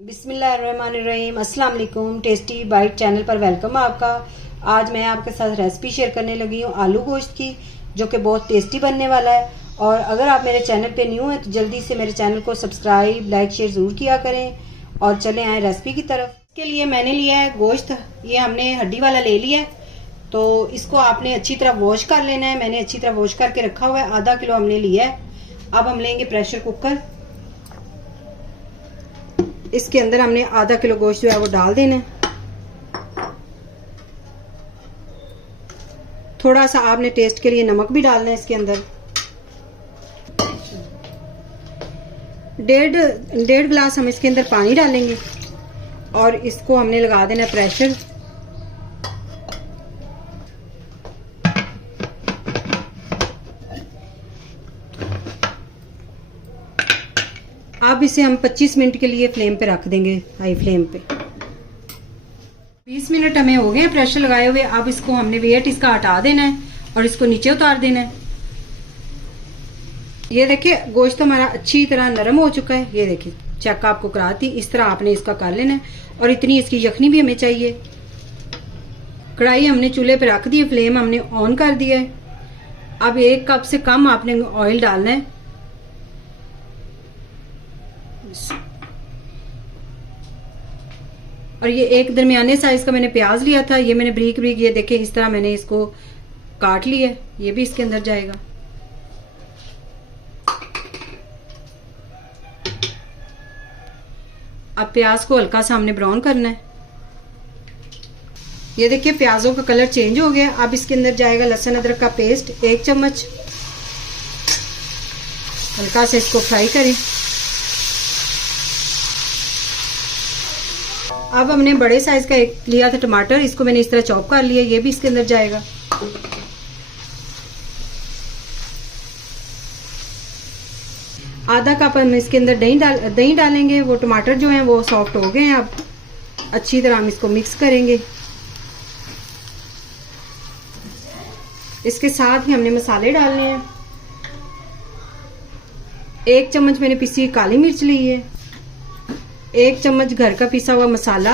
बिस्मिल्लाहिर्रहमानिर्रहीम। अस्सलाम वालेकुम। टेस्टी बाइट चैनल पर वेलकम आपका। आज मैं आपके साथ रेसिपी शेयर करने लगी हूँ आलू गोश्त की, जो कि बहुत टेस्टी बनने वाला है। और अगर आप मेरे चैनल पे न्यू हैं तो जल्दी से मेरे चैनल को सब्सक्राइब लाइक शेयर ज़रूर किया करें। और चले आए रेसिपी की तरफ। इसके लिए मैंने लिया है गोश्त, ये हमने हड्डी वाला ले लिया है। तो इसको आपने अच्छी तरह वॉश कर लेना है। मैंने अच्छी तरह वॉश करके रखा हुआ है। आधा किलो हमने लिया है। अब हम लेंगे प्रेशर कुकर। इसके अंदर हमने आधा किलो गोश्त जो है वो डाल देना है। थोड़ा सा आपने टेस्ट के लिए नमक भी डालना है इसके अंदर। डेढ़ गिलास हम इसके अंदर पानी डालेंगे और इसको हमने लगा देना प्रेशर। अब इसे हम 25 मिनट के लिए फ्लेम पे रख देंगे, हाई फ्लेम पे। 20 मिनट हमें हो गए प्रेशर लगाए हुए। अब इसको हमने वेट इसका हटा देना है और इसको नीचे उतार देना है। ये देखिए गोश्त हमारा अच्छी तरह नरम हो चुका है। ये देखिए चेक आपको कराती, इस तरह आपने इसका कर लेना है। और इतनी इसकी यखनी भी हमें चाहिए। कढ़ाई हमने चूल्हे पे रख दी है, फ्लेम हमने ऑन कर दिया है। अब 1 कप से कम आपने ऑयल डालना है। और ये एक दरमियाने साइज का मैंने प्याज लिया था, ये मैंने ब्रीक ब्रीक, ये देखे इस तरह मैंने इसको काट लिया। ये भी इसके अंदर जाएगा। अब प्याज को हल्का सा हमने ब्राउन करना है। ये देखिए प्याजों का कलर चेंज हो गया। अब इसके अंदर जाएगा लहसुन अदरक का पेस्ट 1 चम्मच। हल्का से इसको फ्राई करें। अब हमने बड़े साइज का एक लिया था टमाटर, इसको मैंने इस तरह चॉप कर लिया। ये भी इसके अंदर जाएगा। आधा कप हम इसके अंदर दही डालेंगे। वो टमाटर जो हैं वो सॉफ्ट हो गए हैं। अब अच्छी तरह हम इसको मिक्स करेंगे। इसके साथ ही हमने मसाले डालने हैं। 1 चम्मच मैंने पिसी काली मिर्च ली है। 1 चम्मच घर का पिसा हुआ मसाला।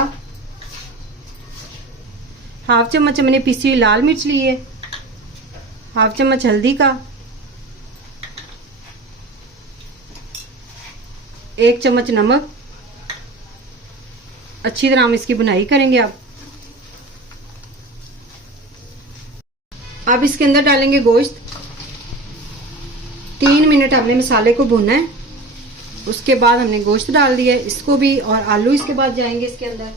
हाफ चम्मच मैंने पिसी हुई लाल मिर्च ली है। हाफ चम्मच हल्दी का। 1 चम्मच नमक। अच्छी तरह हम इसकी बुनाई करेंगे। अब इसके अंदर डालेंगे गोश्त। 3 मिनट हमने मसाले को भूनना है। उसके बाद हमने गोश्त डाल दिया है, इसको भी। और आलू इसके बाद जाएंगे इसके अंदर।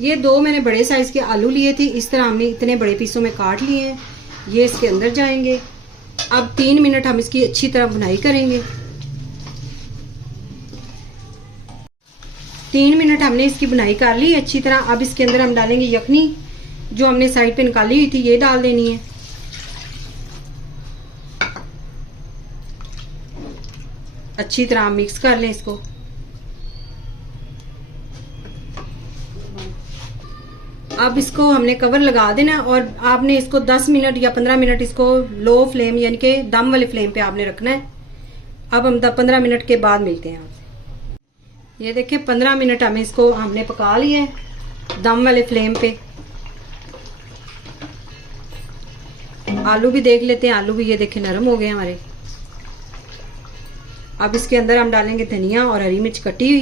ये 2 मैंने बड़े साइज के आलू लिए थे, इस तरह हमने इतने बड़े पीसों में काट लिए हैं। ये इसके अंदर जाएंगे। अब 3 मिनट हम इसकी अच्छी तरह बुनाई करेंगे। 3 मिनट हमने इसकी बुनाई कर ली अच्छी तरह। अब इसके अंदर हम डालेंगे यखनी, जो हमने साइड पे निकाली हुई थी, ये डाल देनी है। अच्छी तरह मिक्स कर लें इसको। अब इसको हमने कवर लगा देना और आपने इसको 10 मिनट या 15 मिनट इसको लो फ्लेम यानी कि दम वाले फ्लेम पे आपने रखना है। अब हम 15 मिनट के बाद मिलते हैं आपसे। ये देखिए 15 मिनट हमें इसको हमने पका लिया है दम वाले फ्लेम पे। आलू भी देख लेते हैं। आलू भी ये देखिए नरम हो गए हमारे। अब इसके अंदर हम डालेंगे धनिया और हरी मिर्च कटी हुई।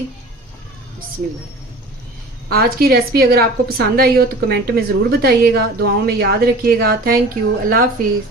बिस्मिल्लाह। आज की रेसिपी अगर आपको पसंद आई हो तो कमेंट में ज़रूर बताइएगा। दुआओं में याद रखिएगा। Thank you. अल्लाह हाफिज़।